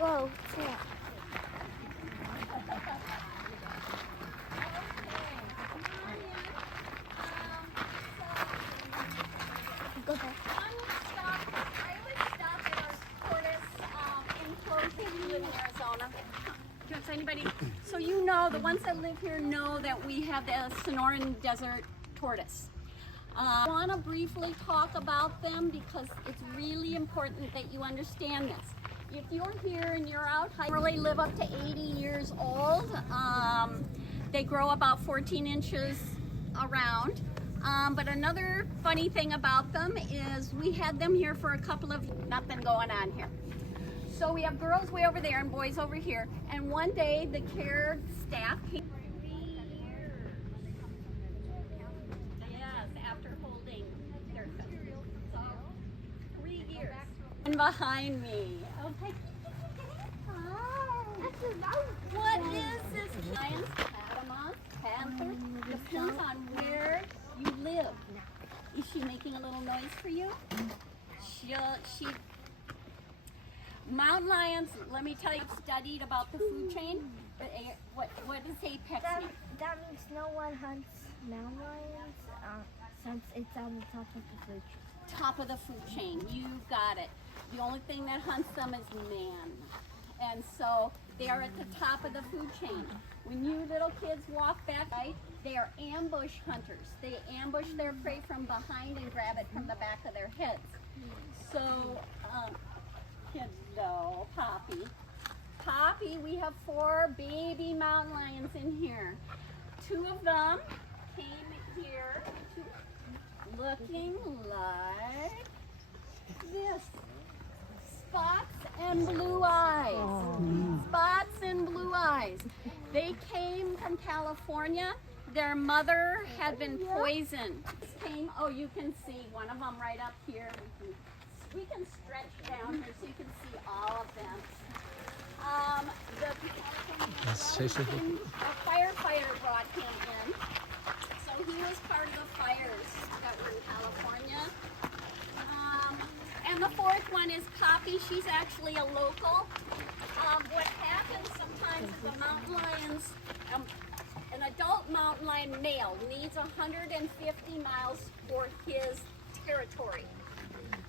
Whoa, snap. Go back. I always stop at our Tortoise enclosure in Arizona. Do you anybody? So you know, the ones that live here know that we have the Sonoran desert tortoise. I want to briefly talk about them because it's really important that you understand this. If you're here and you're out hiking, they really live up to 80 years old. They grow about 14 inches around. But another funny thing about them is we had them here for a couple of, nothing going on here. So we have girls way over there and boys over here. And one day the care staff came. Yes, after holding their so 3 years. And behind me. Okay. What is this? Lions, catamount, panther. Depends on where you live. Is she making a little noise for you? She mountain lions, let me tell you, I've studied about the food chain. What does apex mean? That means no one hunts mountain lions since it's on the top of the food chain. Top of the food chain, you got it. The only thing that hunts them is man. And so they are at the top of the food chain. When you little kids walk back, right, they are ambush hunters. They ambush their prey from behind and grab it from the back of their heads. So, hello, Poppy. Poppy, we have 4 baby mountain lions in here. 2 of them came here looking like this. Spots and blue eyes. Spots and blue eyes. They came from California. Their mother had been poisoned. Oh, you can see one of them right up here. We can stretch down here so you can see all of them. A firefighter brought him in. So he was part of the fires that were in California. And the 4th one is Poppy. She's actually a local. What happens sometimes is the mountain lions, an adult mountain lion male needs 150 miles for his territory.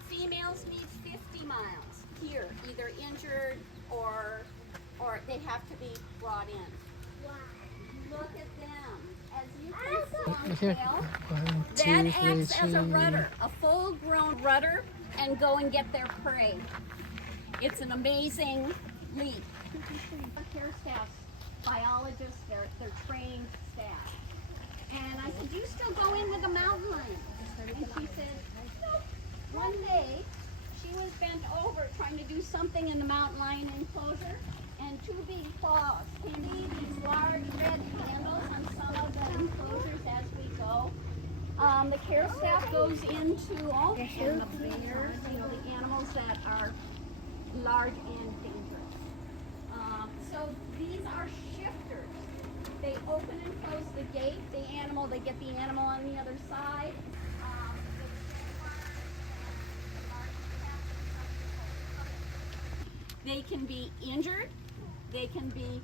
Females need 50 miles here, either injured or they have to be brought in. Wow. Look at them. As you can see on the tail, that acts as a rudder, a full-grown rudder, and go and get their prey. It's an amazing leap. Care staff, biologists, they're trained staff. And I said, you still go in with a mountain lion? And she said, nope. One day, she was bent over trying to do something in the mountain lion enclosure, and 2 big claws came in these large red handles on some of the enclosures as we go. The care staff goes into all the bears, the animals that are large and dangerous. So these are shifters. They open and close the gate. They get the animal on the other side. They can be injured. They can be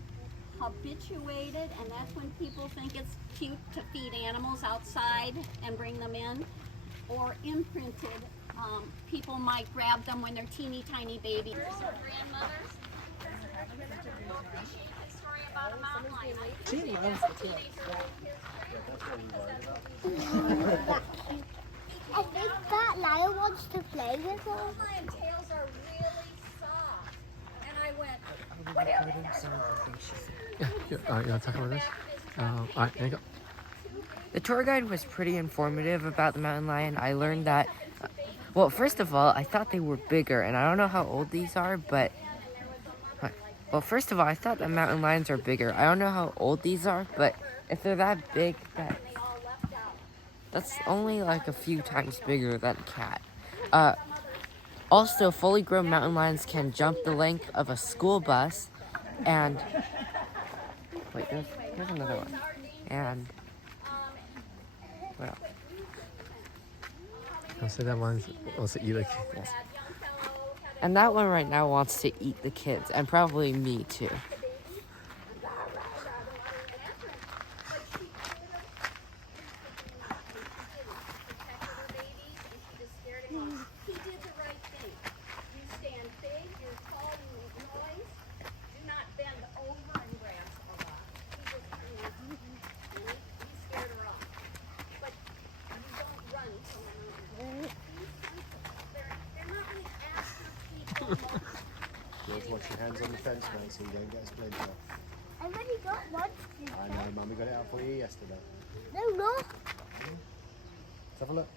habituated, and that's when people think it's cute to feed animals outside and bring them in, or imprinted. People might grab them when they're teeny tiny babies. Grandmothers. You'll appreciate the story about a mountain lion. She loves I think that lion wants to play with us. Mountain lion tails are really soft. And I went, whatever. Yeah, you want to talk about this? All right, there you go. The tour guide was pretty informative about the mountain lion. I learned that, well, first of all, I thought they were bigger, and I don't know how old these are, but, well, first of all, I thought the mountain lions are bigger. I don't know how old these are, but if they're that big, that's only like a few times bigger than a cat. Also, fully grown mountain lions can jump the length of a school bus, and, wait, there's another one, and, what else? I'll say that one's also you like. Yes. And that one right now wants to eat the kids, and probably me too. He did the right thing. You stand big, you're tall, you make noise. Do not bend over and grab a lot. He just he scared her off. But you don't run from a mountain. They're not really after people. George, watch your hands on the fence, mate, so you don't get a splinter. I already got one. I know, Mummy got it out for you yesterday. No, no. Let's have a look.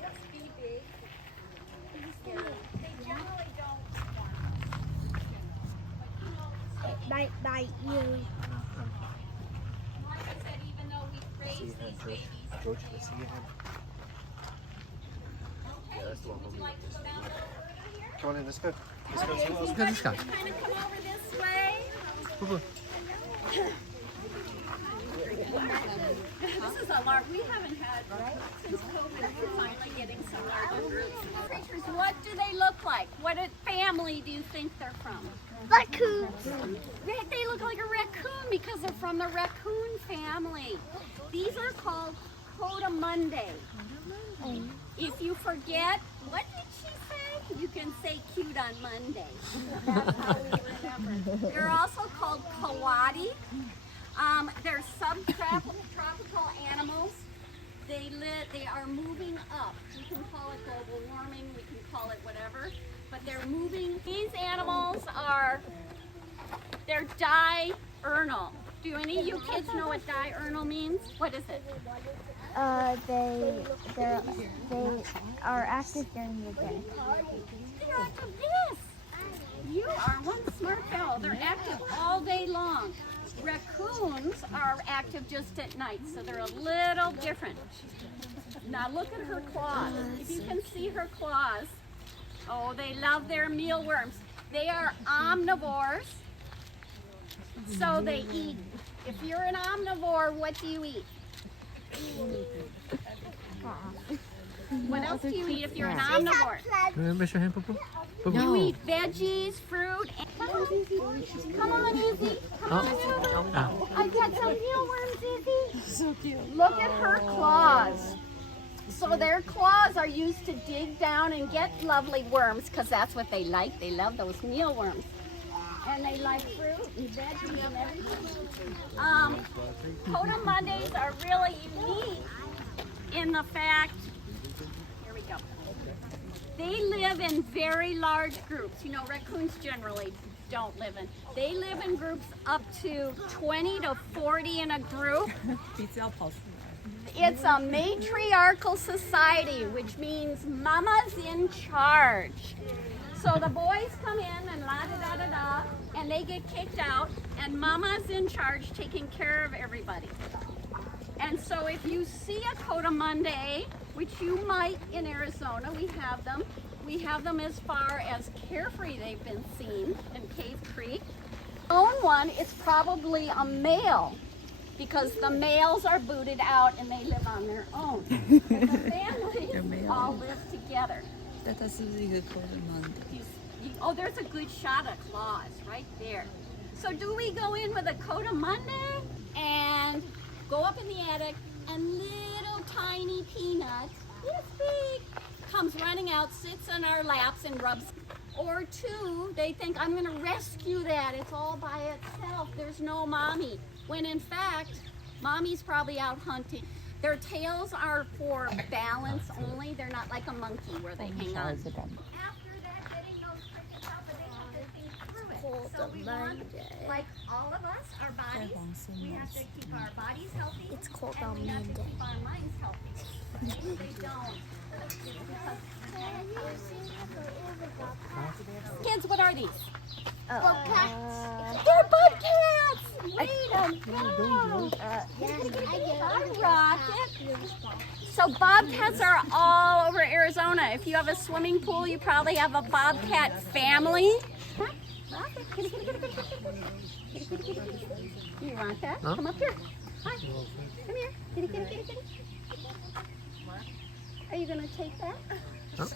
Just be big. Yeah. They generally don't It might bite you. like I said, even though we See raise your these hand, George. babies. George, let's see your hand. Okay, that's the one, would you Mummy. like to go down a little further here? Come on in, let's go. Let's go Okay, see what else. if you Let's go. guys could kind of come over this way. This is a large, we haven't had, since COVID, we're finally getting some larger groups. Creatures, what do they look like? What family do you think they're from? Raccoons. They look like a raccoon because they're from the raccoon family. These are called Codamundi. If you forget, what did she say? You can say cute on Monday. That's how we remember. They're also called Coati. They're subtropical animals. They are moving up. We can call it global warming, we can call it whatever, but they're moving. These animals they're diurnal. Do any of you kids know what diurnal means? What is it? They are active during the day. They're active, yes. You are one smart fellow. They're active all day long. Raccoons are active just at night, so they're a little different. Now look at her claws. If you can see her claws, oh, they love their mealworms. They are omnivores, so they eat. If you're an omnivore, what do you eat? What else do you eat if you're an omnivore? Raise your hand, Poo Poo. Poo You Poo. eat veggies, fruit, and come on, Izzy. Come on over. I got some mealworms, Izzy. So cute. Look at her claws. So their claws are used to dig down and get lovely worms because that's what they like. They love those mealworms. And they like fruit and veggies and everything. Cotamundis are really unique in the fact, here we go. They live in very large groups. You know, raccoons generally don't live in. They live in groups up to 20 to 40 in a group. It's a matriarchal society, which means mama's in charge. So the boys come in and la da da da da, and they get kicked out, and mama's in charge taking care of everybody. And so if you see a Codamundi, which you might in Arizona, we have them. We have them as far as Carefree they've been seen in Cave Creek. Own one, it's probably a male because the males are booted out and they live on their own. And the families all live together. Oh, there's a good shot of claws right there. So do we go in with a Codamundi and go up in the attic and little tiny Peanut, this big, comes running out, sits on our laps and rubs. Or two, they think, I'm gonna rescue that, it's all by itself, there's no mommy. When in fact, mommy's probably out hunting. Their tails are for balance only, they're not like a monkey where they hang on. After that, getting those crickets out, but they have to think through it. So we want, like all of us, our bodies, we have to keep our bodies healthy. It's called and on we have to Monday. keep our minds healthy. If they don't. Kids, what are these? Bobcats. They're bobcats! Wait a minute. Hi, Rocket. So bobcats are all over Arizona. If you have a swimming pool, you probably have a bobcat family. Huh? Rocket, kitty, kitty, kitty, kitty, kitty, kitty, kitty, kitty, kitty. You want that? Come up here. Hi. Come here. Kitty, kitty, kitty, kitty. Are you gonna take that? Huh?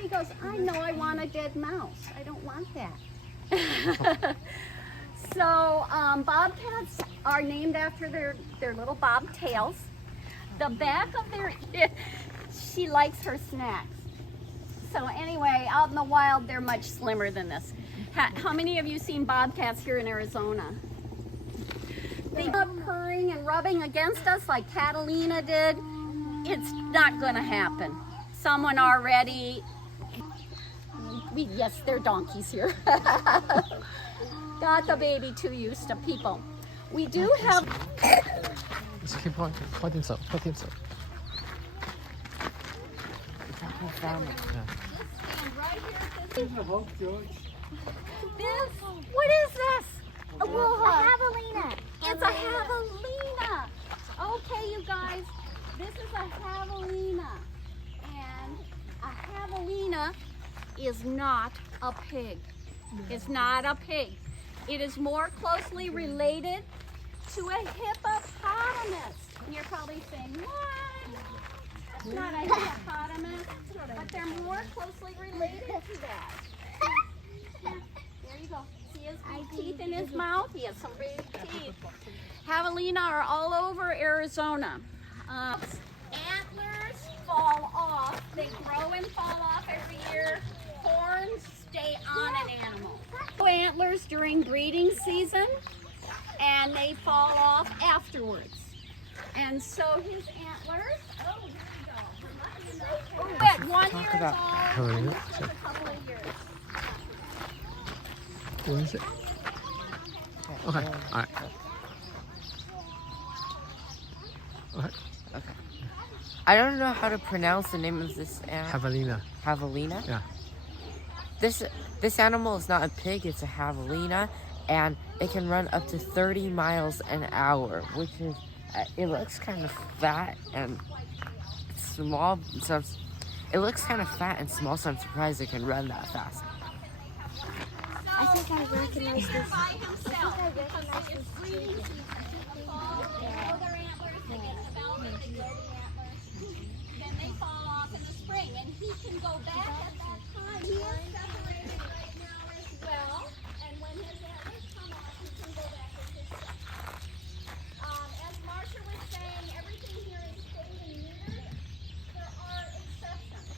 He goes, I know I want a dead mouse. I don't want that. So bobcats are named after their little bobtails. The back of their, she likes her snacks. So anyway, out in the wild, they're much slimmer than this. How many of you seen bobcats here in Arizona? They love purring and rubbing against us like Javelina did. It's not gonna happen. Someone already, yes, they're donkeys here. Got the baby too used to people. We do have. Let's keep pointing. Pointing so. Pointing so. Stand right here. This, what is this? A Javelina. It's a javelina. Okay, you guys, this is a javelina. And a javelina is not a pig. It's not a pig. It is more closely related to a hippopotamus. And you're probably saying, what? It's not a hippopotamus, but they're more closely related to that. There you go. See his big teeth in his mouth? He has some big teeth. Javelina are all over Arizona. Antlers fall off. They grow and fall off every year. Horns stay on an animal. Antlers during breeding season, and they fall off afterwards. And so his antlers, at 1 year about old, Javelina. just a couple of years. What is it? Okay. All right. Okay. Okay. I don't know how to pronounce the name of this animal. Javelina. Javelina? Yeah. This animal is not a pig, it's a javelina, and it can run up to 30 miles an hour, which is, it looks kind of fat and small, so it looks kind of fat and small, so I'm surprised it can run that fast. I think I recognize this. By himself, because it's breeding season. In the fall, they grow their antlers, they get development, they grow the antlers, then they fall off in the spring, and he can go back at that time. He is separated right now as well, and when his antlers come off, he can go back with his stuff. As Marsha was saying, everything here is spayed and neutered. There are exceptions.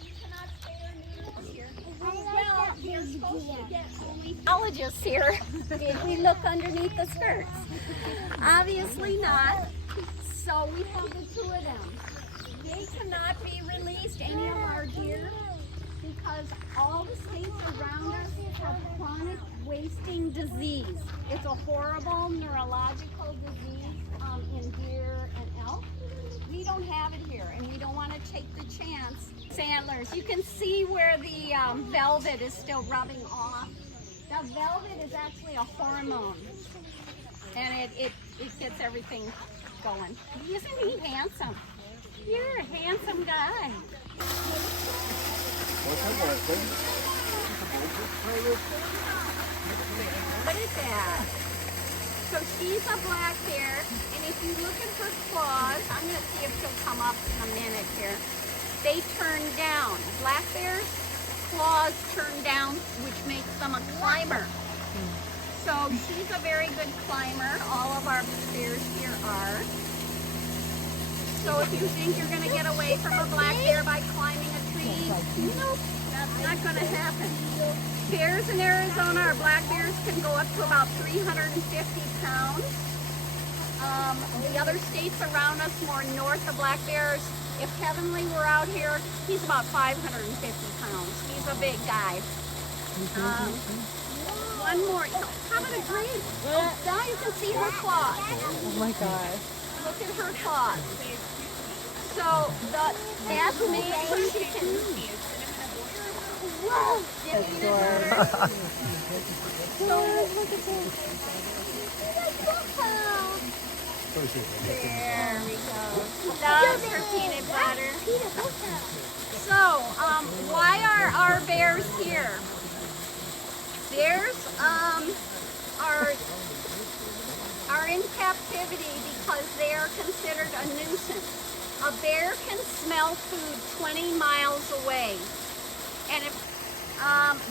You cannot spay or neuter this year. Well, you're supposed to get only biologists here. Did we look underneath the skirts? Obviously not. So we have the two of them. They cannot be released, any of our deer, because all the states around us have chronic wasting disease. It's a horrible neurological disease in deer and elk. We don't have it here, and we don't want to take the chance. Antlers, you can see where the velvet is still rubbing off. The velvet is actually a hormone, and it gets everything going. Isn't he handsome? You're a handsome guy. What is that? So she's a black bear, and if you look at her claws, I'm going to see if she'll come up in a minute here. They turn down. Black bears' claws turn down, which makes them a climber. So she's a very good climber. All of our bears here are. So if you think you're going to get away from a black bear by climbing a tree, nope, that's not going to happen. Bears in Arizona, our black bears can go up to about 350 pounds. The other states around us, more north of black bears, if Heavenly were out here, he's about 550 pounds. He's a big guy. One more. How about a drink? Now you can see her claws. Oh my gosh. Look at her claws. So that made so she can. Whoa! There we go. Loves her peanut butter. So, why are our bears here? Bears are in captivity because they are considered a nuisance. A bear can smell food 20 miles away. And if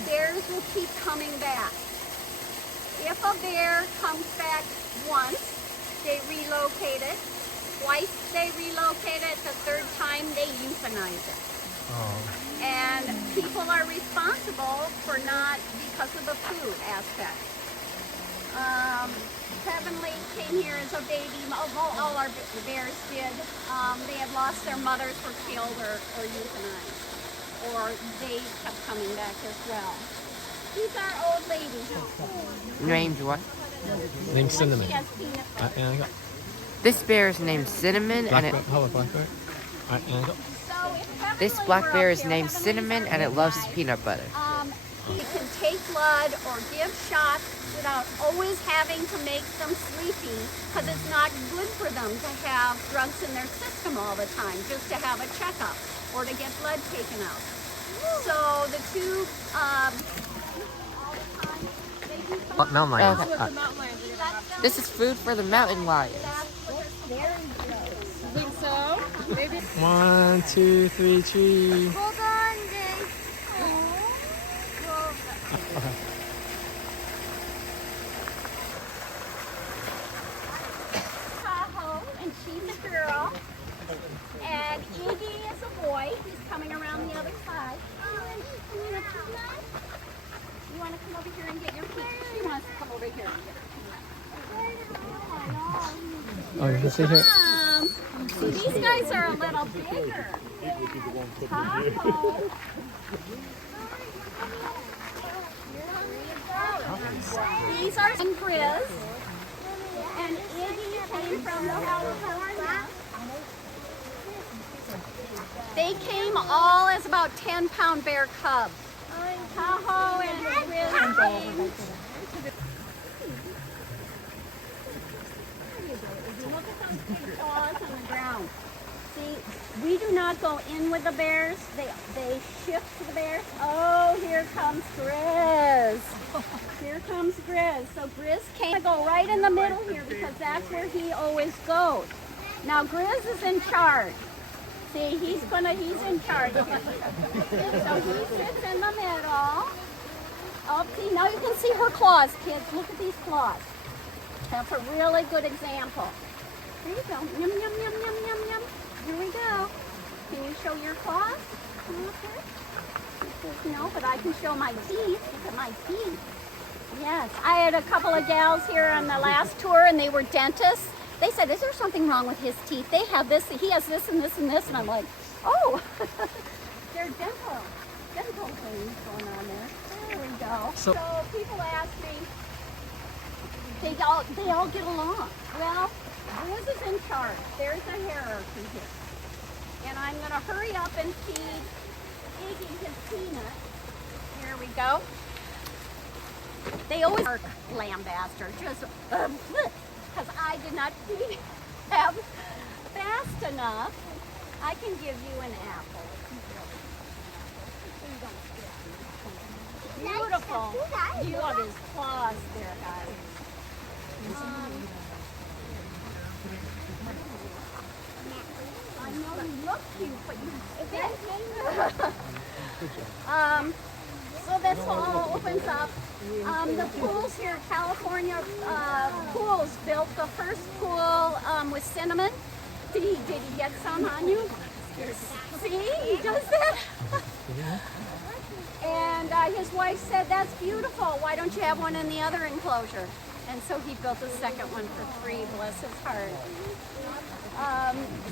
bears will keep coming back. If a bear comes back once, they relocate it. Twice they relocate it. The third time they euthanize it. Oh. And people are responsible for not, because of the food aspect. Heavenly came here as a baby. All our bears did. They had lost their mothers, were killed or euthanized. Or they kept coming back as well. These are old ladies. Named what? Named Cinnamon. She has peanut butter. And I got This bear is named Cinnamon, and black bear. How about black bear? And I got So if Heavenly this black were bear up is here, named Heavenly's Cinnamon, our and it loves guide. peanut butter. He can take blood or give shots without always having to make them sleepy, because it's not good for them to have drugs in their system all the time, just to have a checkup or to get blood taken out. So the two, all the time, they do What mountain lion? Okay. This is food for the mountain lions. Think so? Maybe. 1, 2, 3, cheese. Hold on, Jay. Okay. Tahoe, and she's a girl. And Iggy is a boy. He's coming around the other side. You want to come over here and get your peach? She wants to come over here and get Oh, you can see here. See, these guys are a little bigger. Tahoe. These are some Grizz. And Iggy came from California. They came all as about 10-pound bear cubs. Tahoe and Grizz came. Look at those big paws on the ground. See, we do not go in with the bears. They shift to the bears. Oh, here comes Grizz. Here comes Grizz. So Grizz can't go right in the middle here because that's where he always goes. Now Grizz is in charge. See, he's in charge. So he sits in the middle. Oh, see, now you can see her claws, kids. Look at these claws. That's a really good example. There you go. Yum, yum, yum, yum, yum, yum. Here we go. Can you show your claws? Okay. No, but I can show my teeth. Look at my teeth. Yes. I had a couple of gals here on the last tour, and they were dentists. They said, is there something wrong with his teeth? They have this, he has this and this and this. And I'm like, oh, they're dental things going on there. There we go. So people ask me, they all get along. Well, Liz is in charge. There's a hierarchy here. And I'm going to hurry up and feed Iggy his peanut. Here we go. They always are lambaster, just because I did not feed them fast enough. I can give you an apple. Beautiful. You love his claws there, guys. I know you look cute, but you so this all opens up. The pools here in California, pools built the first pool with Cinnamon. Did he get some on you? See, he does that. And his wife said, that's beautiful. Why don't you have one in the other enclosure? And so he built a second one for free, bless his heart.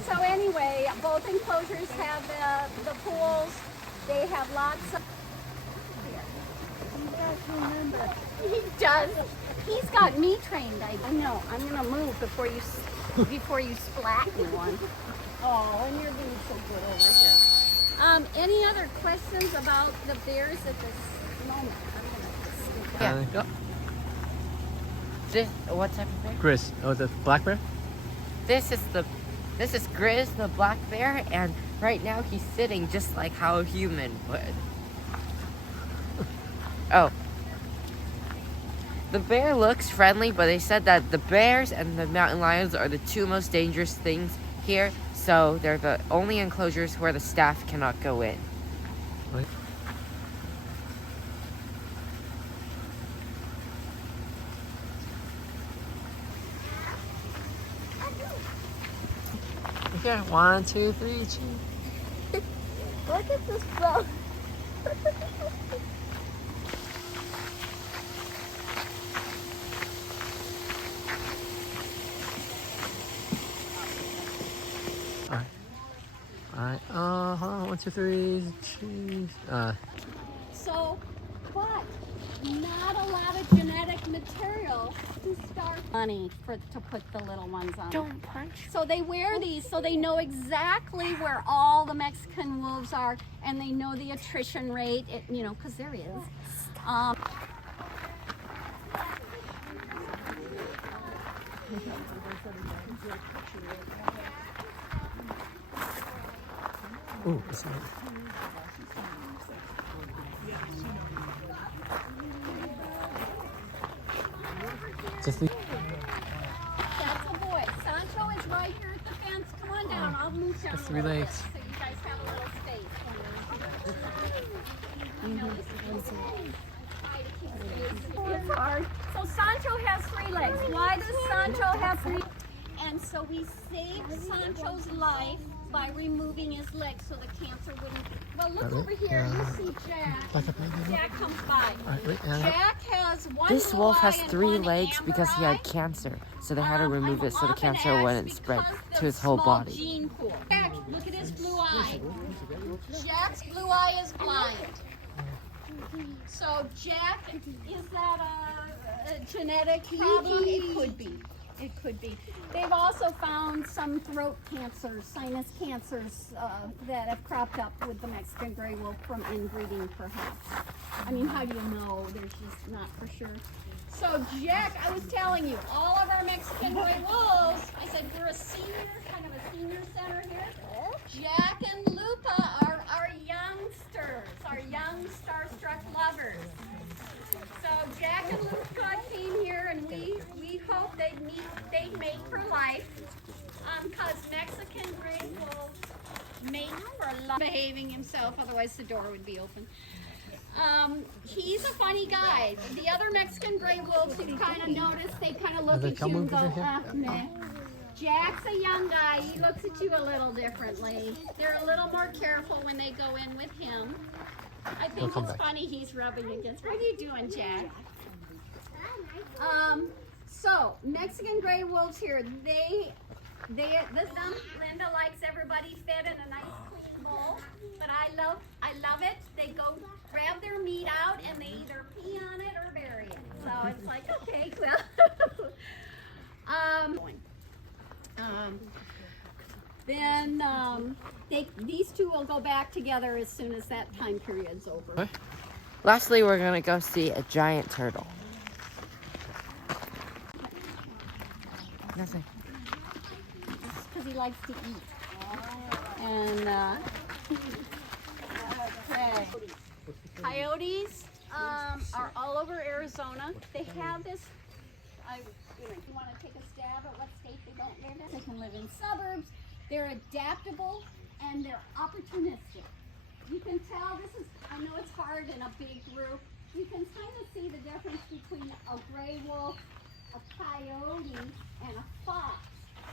So anyway, both enclosures have the pools. They have lots of... He does remember. He does. He's got me trained. I know. I'm going to move before you splat me one. Oh, and you're being so good over here. Any other questions about the bears at this moment? Yeah. And I got What type of bear? Grizz. Oh, the black bear? This is Grizz, the black bear, and right now he's sitting just like how a human would. Oh. The bear looks friendly, but they said that the bears and the mountain lions are the two most dangerous things here, so they're the only enclosures where the staff cannot go in. Right. Okay, 1, 2, 3, cheese. Look at this boat. Alright, hold on, 1, 2, 3, cheese. So, but not a lot of genetic material to start money to put the little ones on. Don't punch. So they wear these so they know exactly where all the Mexican wolves are, and they know the attrition rate, you know, because there is. Ooh, it's not. Just the. That's a boy. Sancho is right here at the fence. Come on down. I'll move down That's a little 3 bit legs. so you guys have a little space. It's hard. So Sancho has 3 legs. Why does Sancho have 3? And so we saved Sancho's life by removing his legs so the cancer wouldn't. Well, look over here. You see Jack. Jack comes by. Jack has one This blue wolf eye has and 3 one legs amber because he had eye. cancer. So they had to remove it so the Often cancer asked wouldn't spread because to his the whole small body. Gene pool. Jack, look at his blue eye. Jack's blue eye is blind. So Jack, is that a genetic problem? It could be. It could be. They've also found some throat cancers, sinus cancers that have cropped up with the Mexican gray wolf from inbreeding, perhaps. I mean, how do you know? There's just not for sure. So Jack, I was telling you, all of our Mexican gray wolves, I said we're a senior, kind of a senior center here. Jack and Lupa are our youngsters, our young starstruck lovers. So Jack and Lupa came here, and we hope they'd mate for life, because Mexican gray wolves mate for life. Behaving himself, otherwise the door would be open. He's a funny guy. The other Mexican gray wolves, you kind of notice, they kind of look at you and go, meh. Jack's a young guy. He looks at you a little differently. They're a little more careful when they go in with him. I think it's funny he's rubbing against. What are you doing, Jack? So Mexican gray wolves here. Linda likes everybody fed in a nice clean bowl, but I love it. They go grab their meat out and they either pee on it or bury it. So it's like, okay, well. These two will go back together as soon as that time period's over. What? Lastly, we're going to go see a giant turtle. Nothing. Because he likes to eat. And, okay. Coyotes are all over Arizona. They have this, if you want to take a stab at what state they don't live in, they can live in suburbs. They're adaptable and they're opportunistic. You can tell I know it's hard in a big group. You can kind of see the difference between a gray wolf, a coyote, and a fox.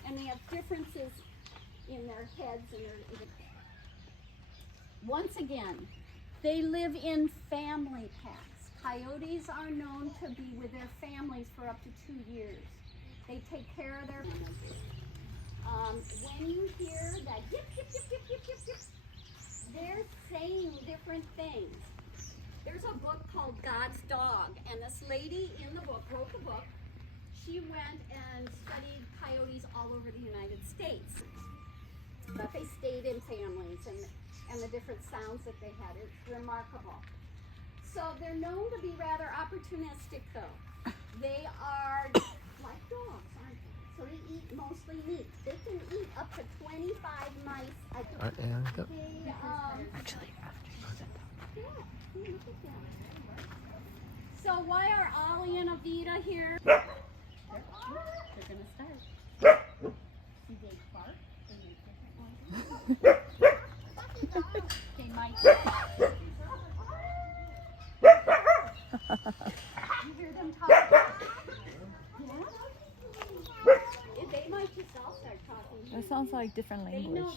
And they have differences in their heads and their. Once again, they live in family packs. Coyotes are known to be with their families for up to 2 years. They take care of their families. When you hear that yip, yip, yip, yip, yip, yip, yip, they're saying different things. There's a book called God's Dog, and this lady in the book wrote the book. She went and studied coyotes all over the United States. But they stayed in families and the different sounds that they had. It's remarkable. So they're known to be rather opportunistic, though. They are like dogs, aren't they? So they eat mostly meat. They can eat up to 25 mice a day. Alright, and go. Actually, after you said that. Yeah, look at them. So why are Ollie and Avita here? They're gonna start. See, they bark. They make different Okay, Mike. You hear them talk? They might just all start talking. That sounds like different They know. language.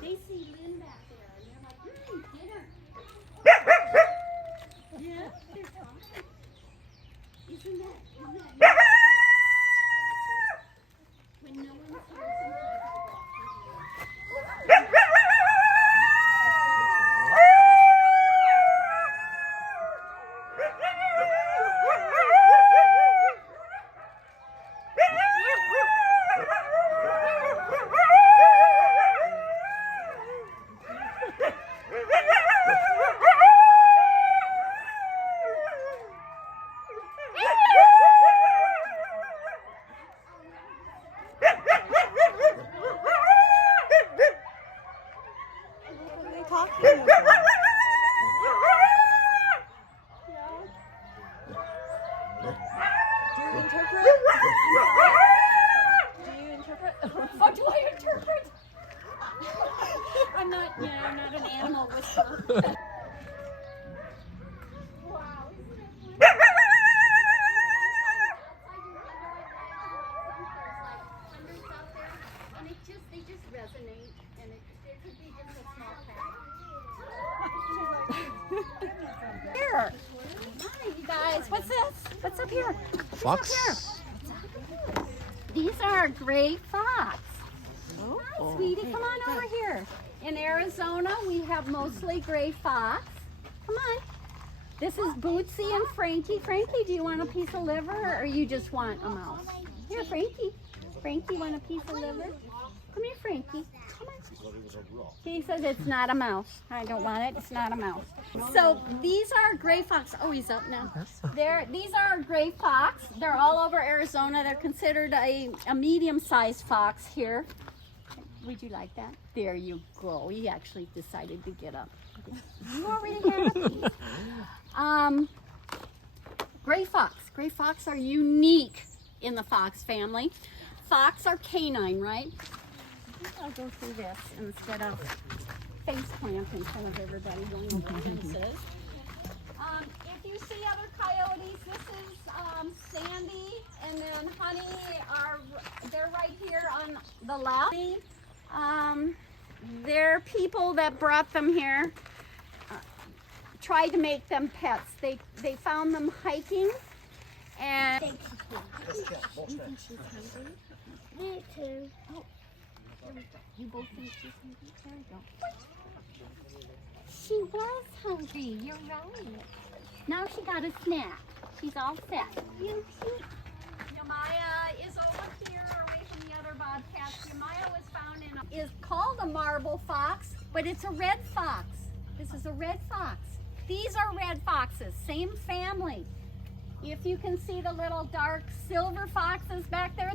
They see Lynn back there, and they're like, dinner. Yeah, they're talking. Isn't that neat? When no one's here, sometimes they walk through. What are they talking about? Do you interpret? Do you interpret? Oh, do I interpret? I'm not an animal whisperer. Wow, isn't it fun? And they just resonate, and it could be just a small pack. Here. Hi, you guys. What's this? What's up here? Fox? These are gray fox. Hi, sweetie. Come on over here. In Arizona, we have mostly gray fox. Come on. This is Bootsy and Frankie. Frankie, do you want a piece of liver, or you just want a mouse? Here, Frankie. Frankie, want a piece of liver? Come here, Frankie. Come on. He says it's not a mouse. I don't want it. It's not a mouse. So these are gray fox. Oh, he's up now. These are gray fox. They're all over Arizona. They're considered a medium-sized fox here. Would you like that? There you go. He actually decided to get up. You already have a piece. Gray fox. Gray fox are unique in the fox family. Fox are canine, right? I think I'll go through this instead of face plant in front of everybody going over fences. If you see other coyotes, this is Sandy and then Honey. They're right here on the left. They're people that brought them here. Tried to make them pets. They found them hiking, and You think she's hungry? Me too. oh, you both think she's hungry. There you go. She was hungry. You're right. Now she got a snack. She's all set. You cute. Yamaya is over here, away from the other bobcats. Yamaya was found is called a marble fox, but it's a red fox. This is a red fox. These are red foxes, same family. If you can see the little dark silver foxes back there,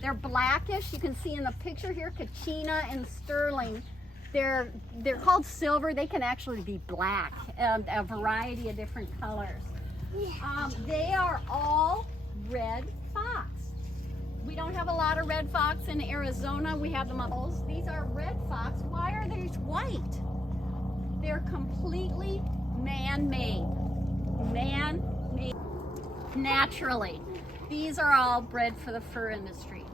they're blackish. You can see in the picture here, Kachina and Sterling. They're called silver. They can actually be black, a variety of different colors. They are all red fox. We don't have a lot of red fox in Arizona. We have them up. These are red fox. Why are these white? They're completely man-made. Man-made. Naturally. These are all bred for the fur industry.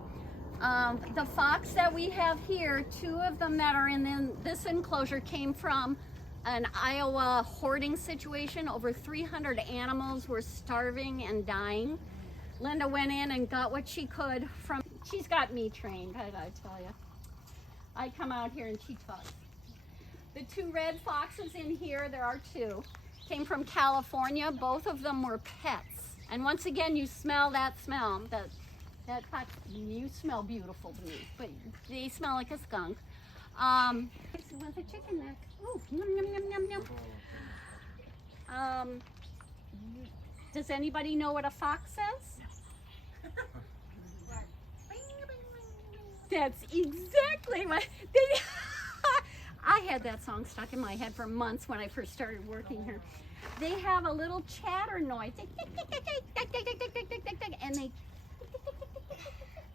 The fox that we have here, 2 of them that are in this enclosure came from an Iowa hoarding situation. Over 300 animals were starving and dying. Linda went in and got what she could from, she's got me trained, I tell you. I come out here and she talks. The 2 red foxes in here, there are 2, came from California. Both of them were pets. And once again, you smell that smell. That fox, you smell beautiful to me, but they smell like a skunk. With a chicken neck. Ooh, yum, yum, yum, yum, yum. Does anybody know what a fox says? That's exactly what they. I had that song stuck in my head for months when I first started working here. They have a little chatter noise, and they.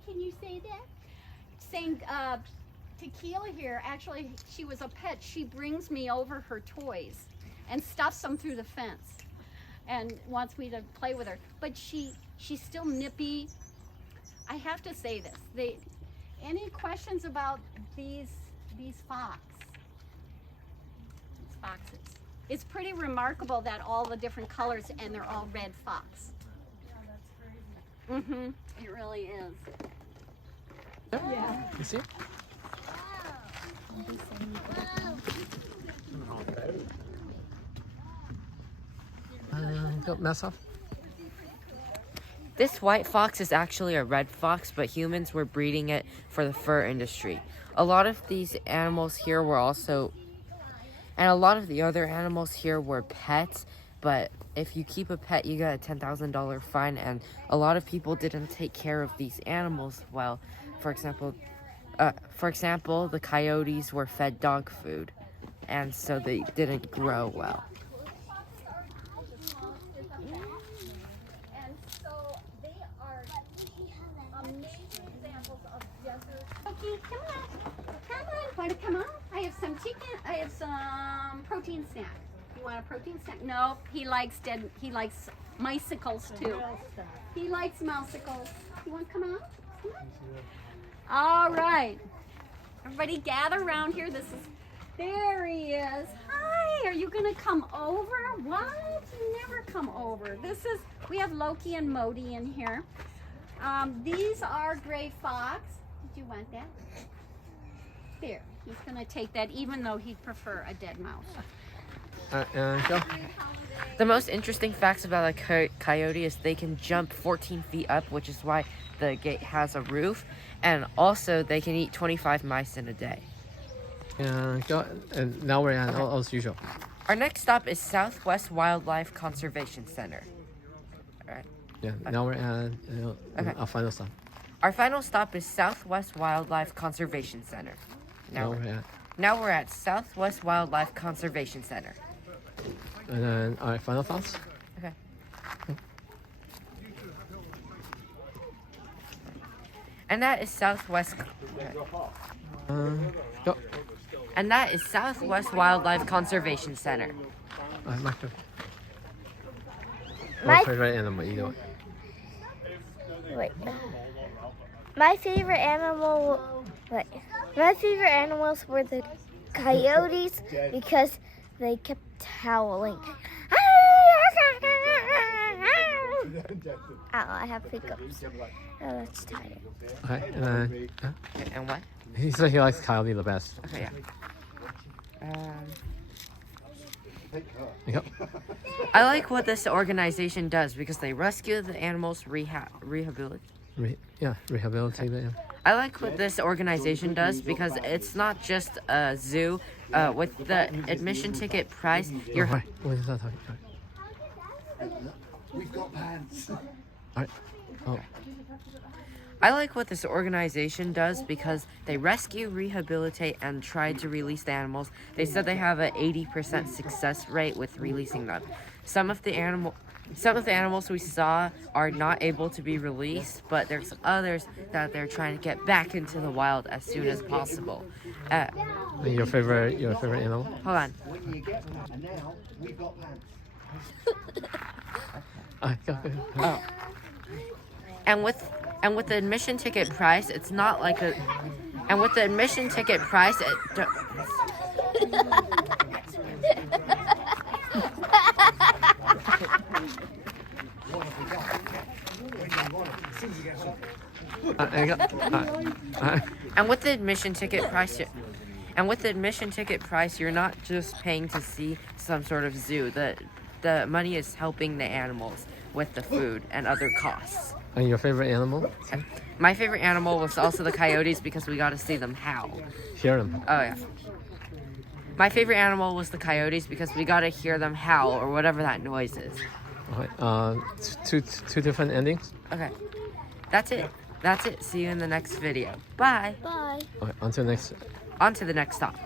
Can you say that? saying Tequila here, actually, she was a pet. She brings me over her toys and stuffs them through the fence and wants me to play with her. But she's still nippy. I have to say this. Any questions about these foxes? It's pretty remarkable that all the different colors and they're all red fox. Mm-hmm. It really is. Yeah. You see? Go mess up. This white fox is actually a red fox, but humans were breeding it for the fur industry. A lot of these animals here were also, and a lot of the other animals here were pets, but if you keep a pet, you get a $10,000 fine, and a lot of people didn't take care of these animals well. For example, the coyotes were fed dog food, and so they didn't grow well. And so they are amazing examples of desert. Okay, come on, want to come on? I have some chicken. I have some protein snack. You want a protein snack? No, he likes micicles too. He likes mousicles. You want to come on? Come on. All right. Everybody gather around here. There he is. Hi, are you gonna come over? What? You never come over. We have Loki and Modi in here. These are gray fox. Did you want that? There, he's gonna take that even though he'd prefer a dead mouse. Go. The most interesting facts about a coyote is they can jump 14 feet up, which is why the gate has a roof, and also they can eat 25 mice in a day. Go. And now we're at as usual. Our next stop is Southwest Wildlife Conservation Center. All right. Yeah. Now we're at Okay. our final stop. Our final stop is Southwest Wildlife Conservation Center. Now we're at Southwest Wildlife Conservation Center. And then our final thoughts. Okay. And that is Southwest. Go. And that is Southwest Wildlife Conservation Center. My favorite animal, either way. Wait. My favorite animals were the coyotes because they kept howling. Ow, I have hiccups. Oh, that's tired. Okay. And then, And what? he said he likes Coyote the best. Okay, yeah. Go. I like what this organization does because they rescue the animals, rehabilitate. Rehabilitate them. I like what this organization does because it's not just a zoo. With the admission ticket price, you're. What is that talking about? We've got pants. Alright. Oh. I like what this organization does because they rescue, rehabilitate, and try to release the animals. They said they have an 80% success rate with releasing them. Some of the animals we saw are not able to be released, but there's others that they're trying to get back into the wild as soon as possible. And your favorite animal? Hold on. When you get that, and now we've got pants. Go. Oh. And with the admission ticket price, it's not like a. And with the admission ticket price, And with the admission ticket price, you're not just paying to see some sort of zoo. The money is helping the animals with the food and other costs. And your favorite animal? My favorite animal was also the coyotes because we got to see them howl. Hear them. Oh yeah. My favorite animal was the coyotes because we got to hear them howl or whatever that noise is. Okay. Two different endings. Okay. That's it. See you in the next video. Bye. Bye. Okay. On to the next. On to the next stop.